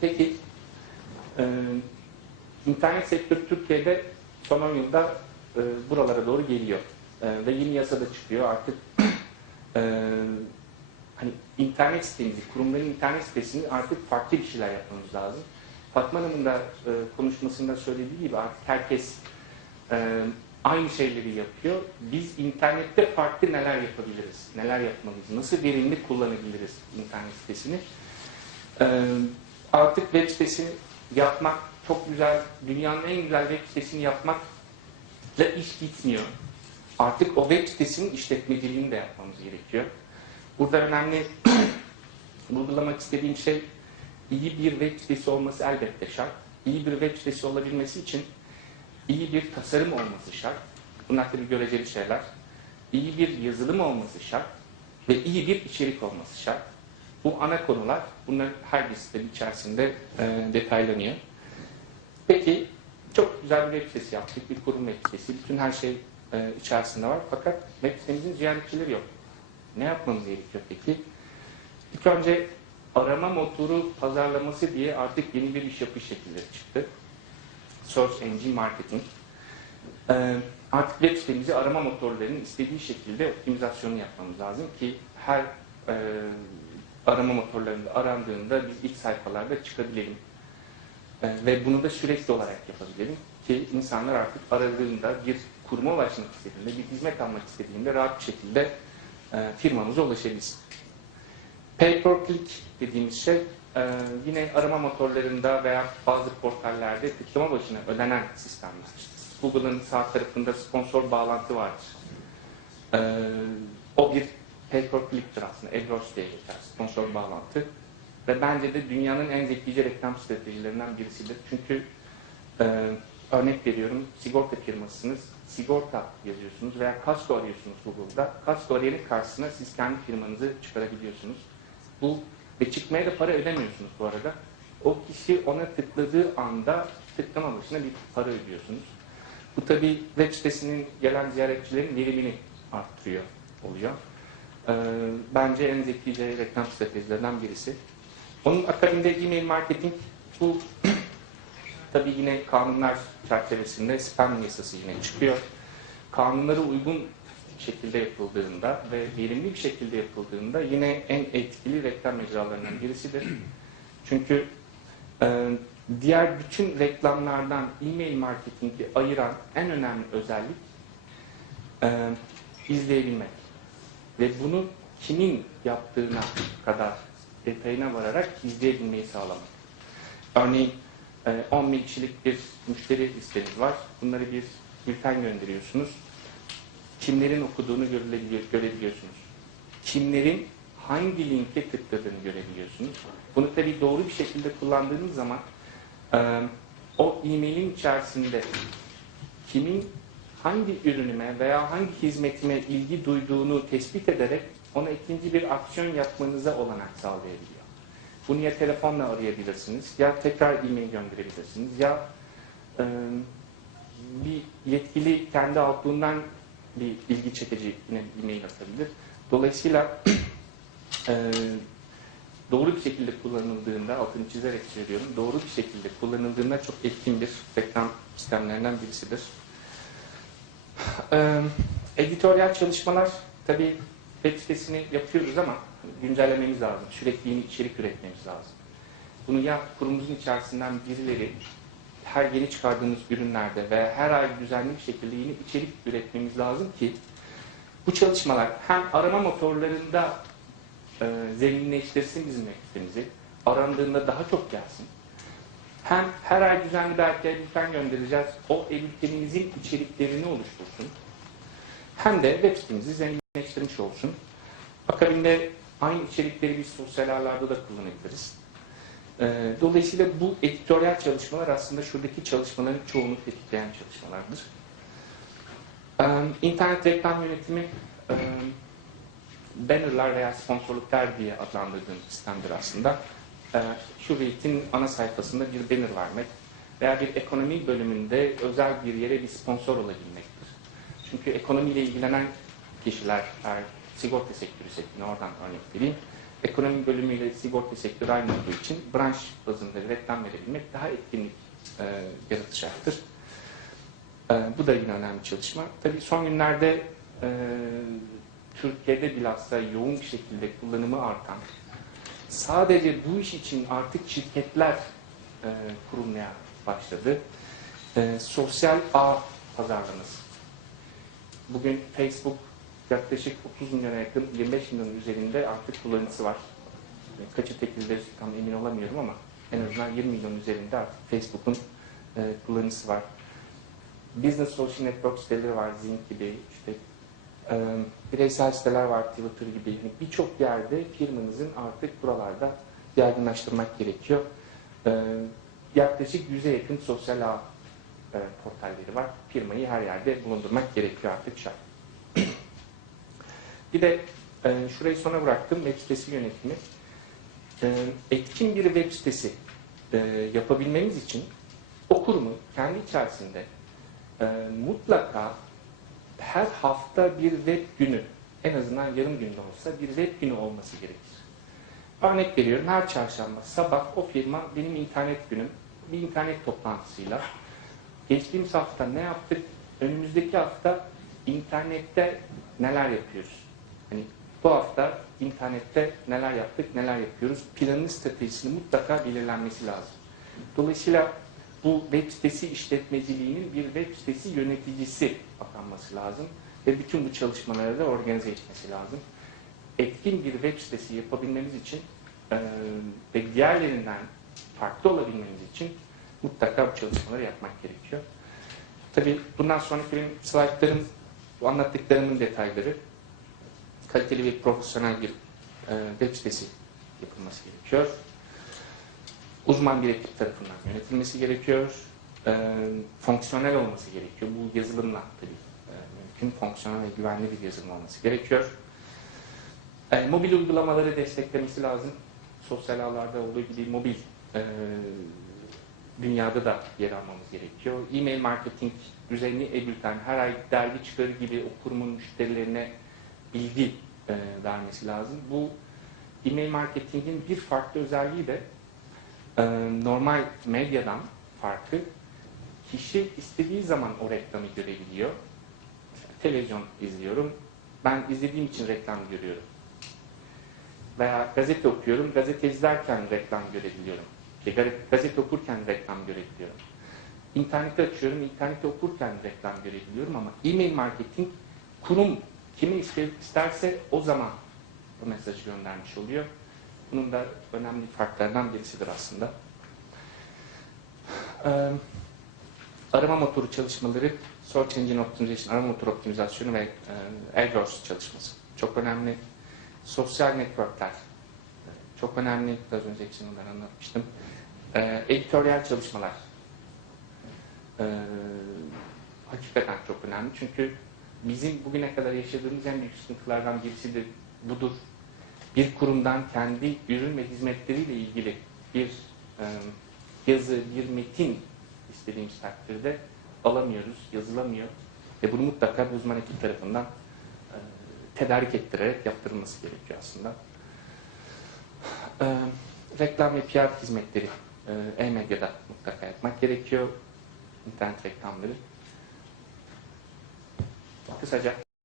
Peki, e, internet sektörü Türkiye'de son 10 yılda e, buralara doğru geliyor. E, ve yeni yasa da çıkıyor. Artık e, hani internet sitemizi, kurumların internet sitesini artık farklı bir şeyler yapmamız lazım. Fatma Hanım'ın da e, konuşmasında söylediği gibi artık herkes e, aynı şeyleri yapıyor. Biz internette farklı neler yapabiliriz, neler yapmalıyız, nasıl verimli kullanabiliriz internet sitesini. E, artık web sitesi yapmak çok güzel, dünyanın en güzel web sitesini yapmakla iş gitmiyor. Artık o web sitesinin işletmeciliğini de yapmamız gerekiyor. Burada önemli vurgulamak istediğim şey iyi bir web sitesi olması elbette şart. İyi bir web sitesi olabilmesi için iyi bir tasarım olması şart. Bunlar tabii göreceli şeyler. İyi bir yazılım olması şart ve iyi bir içerik olması şart. Bu ana konular. Bunların her de içerisinde e, detaylanıyor. Peki çok güzel bir web sitesi yaptık. Bir kurum web sitesi. Bütün her şey e, içerisinde var. Fakat web sitemizin ziyaretçileri yok. Ne yapmamız gerekiyor peki? İlk önce arama motoru pazarlaması diye artık yeni bir iş yapış şekilleri çıktı. Search Engine Marketing. Ee, artık web sitemizi arama motorlarının istediği şekilde optimizasyonu yapmamız lazım ki her e, arama motorlarında arandığında biz ilk sayfalarda çıkabilelim. E, ve bunu da sürekli olarak yapabilelim ki insanlar artık aradığında bir kuruma ulaşmak istediğinde, bir hizmet almak istediğinde rahat bir şekilde e, firmamıza ulaşabilsin. Pay per click dediğimiz şey e, yine arama motorlarında veya bazı portallerde tıklama başına ödenen sistemler. Google'ın sağ tarafında sponsor bağlantı vardır. E, o bir click'tir aslında. AdWords diye geçer. Sponsor bağlantı. Ve bence de dünyanın en zekice reklam stratejilerinden birisidir. Çünkü e, örnek veriyorum sigorta firmasınız. Sigorta yazıyorsunuz veya kasko arıyorsunuz Google'da. Kasko arayanın karşısına siz kendi firmanızı çıkarabiliyorsunuz. Bu ve çıkmaya da para ödemiyorsunuz bu arada. O kişi ona tıkladığı anda tıklama başına bir para ödüyorsunuz. Bu tabi web sitesinin gelen ziyaretçilerin verimini arttırıyor oluyor. Ee, bence en zekice reklam stratejilerinden birisi. Onun akabinde e-mail marketing bu tabi yine kanunlar çerçevesinde spam yasası yine çıkıyor. Kanunlara uygun şekilde yapıldığında ve verimli bir şekilde yapıldığında yine en etkili reklam mecralarından birisidir. Çünkü e, diğer bütün reklamlardan e-mail marketingi ayıran en önemli özellik e, izleyebilmek. Ve bunu kimin yaptığına kadar detayına vararak izleyebilmeyi sağlamak. Örneğin 10 bin kişilik bir müşteri listeniz var. Bunları bir bülten gönderiyorsunuz kimlerin okuduğunu görebiliyorsunuz. Kimlerin hangi linke tıkladığını görebiliyorsunuz. Bunu tabi doğru bir şekilde kullandığınız zaman e, o e-mailin içerisinde kimin hangi ürünüme veya hangi hizmetime ilgi duyduğunu tespit ederek ona ikinci bir aksiyon yapmanıza olanak sağlayabiliyor. Bunu ya telefonla arayabilirsiniz, ya tekrar e-mail gönderebilirsiniz, ya e, bir yetkili kendi Outlook'undan bir ilgi çekici yine bir mail atabilir. Dolayısıyla e, doğru bir şekilde kullanıldığında, altını çizerek söylüyorum, doğru bir şekilde kullanıldığında çok etkin bir reklam sistemlerinden birisidir. E, editoryal çalışmalar, tabii web sitesini yapıyoruz ama güncellememiz lazım. Sürekli yeni içerik üretmemiz lazım. Bunu ya kurumumuzun içerisinden birileri her yeni çıkardığımız ürünlerde ve her ay düzenli bir şekilde yeni içerik üretmemiz lazım ki bu çalışmalar hem arama motorlarında e, zenginleştirsin bizim ekibimizi, arandığında daha çok gelsin. Hem her ay düzenli belki bülten göndereceğiz, o bültenimizin içeriklerini oluştursun. Hem de web sitemizi zenginleştirmiş olsun. Akabinde aynı içerikleri biz sosyal ağlarda da kullanabiliriz. Ee, dolayısıyla bu editoryal çalışmalar aslında şuradaki çalışmaların çoğunu tetikleyen çalışmalardır. Ee, internet reklam yönetimi e, bannerlar veya sponsorluklar diye adlandırdığım sistemdir aslında. Ee, şu Reit'in ana sayfasında bir banner vermek veya bir ekonomi bölümünde özel bir yere bir sponsor olabilmektir. Çünkü ekonomiyle ilgilenen kişiler, sigorta sektörü sektörüne oradan örnek vereyim ekonomi bölümüyle sigorta sektörü aynı olduğu için branş bazında reklam verebilmek daha etkinlik e, yaratacaktır. E, bu da yine önemli çalışma. Tabii son günlerde e, Türkiye'de bilhassa yoğun bir şekilde kullanımı artan, sadece bu iş için artık şirketler e, kurulmaya başladı. E, sosyal ağ pazarlaması. Bugün Facebook yaklaşık 30 milyona yakın, 25 milyonun üzerinde artık kullanıcısı var. E, Kaçı tekildir tam emin olamıyorum ama en azından 20 milyon üzerinde artık Facebook'un e, kullanıcısı var. Business Social Network siteleri var, Zinc gibi, işte bireysel siteler var, Twitter gibi. Yani Birçok yerde firmanızın artık buralarda yaygınlaştırmak gerekiyor. Yaklaşık 100'e yakın sosyal ağ portalleri var. Firmayı her yerde bulundurmak gerekiyor artık şart. Bir de şurayı sona bıraktım. Web sitesi yönetimi. Etkin bir web sitesi yapabilmemiz için o kurumu kendi içerisinde mutlaka her hafta bir web günü, en azından yarım günde olsa bir web günü olması gerekir. Örnek veriyorum, her çarşamba sabah o firma benim internet günüm, bir internet toplantısıyla geçtiğimiz hafta ne yaptık, önümüzdeki hafta internette neler yapıyoruz? Hani bu hafta internette neler yaptık, neler yapıyoruz? Planın stratejisini mutlaka belirlenmesi lazım. Dolayısıyla bu web sitesi işletmeciliğinin bir web sitesi yöneticisi atanması lazım ve bütün bu çalışmaları da organize etmesi lazım. Etkin bir web sitesi yapabilmemiz için e, ve diğerlerinden farklı olabilmemiz için mutlaka bu çalışmaları yapmak gerekiyor. Tabii bundan sonraki benim slaytlarım, bu anlattıklarımın detayları kaliteli ve profesyonel bir e, web sitesi yapılması gerekiyor. Uzman bir ekip tarafından yönetilmesi gerekiyor. E, fonksiyonel olması gerekiyor. Bu yazılımla tabii e, mümkün fonksiyonel ve güvenli bir yazılım olması gerekiyor. E, mobil uygulamaları desteklemesi lazım. Sosyal ağlarda olduğu gibi mobil e, dünyada da yer almamız gerekiyor. E-mail marketing, düzenli e-bülten, her ay dergi çıkarı gibi o kurumun müşterilerine bilgi e, vermesi lazım. Bu e-mail marketingin bir farklı özelliği de normal medyadan farkı kişi istediği zaman o reklamı görebiliyor. Televizyon izliyorum. Ben izlediğim için reklam görüyorum. Veya gazete okuyorum. Gazete izlerken reklam görebiliyorum. Gazete okurken reklam görebiliyorum. İnterneti açıyorum. interneti okurken reklam görebiliyorum ama e-mail marketing kurum kimi iste- isterse o zaman bu mesajı göndermiş oluyor. Bunun da önemli farklardan birisidir aslında. Ee, arama motoru çalışmaları, Search Engine Optimization, arama motoru optimizasyonu ve e, AdWords çalışması çok önemli. Sosyal networkler çok önemli. Biraz önce için onları anlatmıştım. E, editoryal çalışmalar e, hakikaten çok önemli. Çünkü bizim bugüne kadar yaşadığımız en büyük sıkıntılardan birisi de budur. Bir kurumdan kendi ürün ve hizmetleriyle ilgili bir e, yazı, bir metin istediğimiz takdirde alamıyoruz, yazılamıyor. Ve bunu mutlaka bir uzman ekip tarafından e, tedarik ettirerek yaptırılması gerekiyor aslında. E, reklam ve PR hizmetleri e-medyada mutlaka yapmak gerekiyor. İnternet reklamları. Kısaca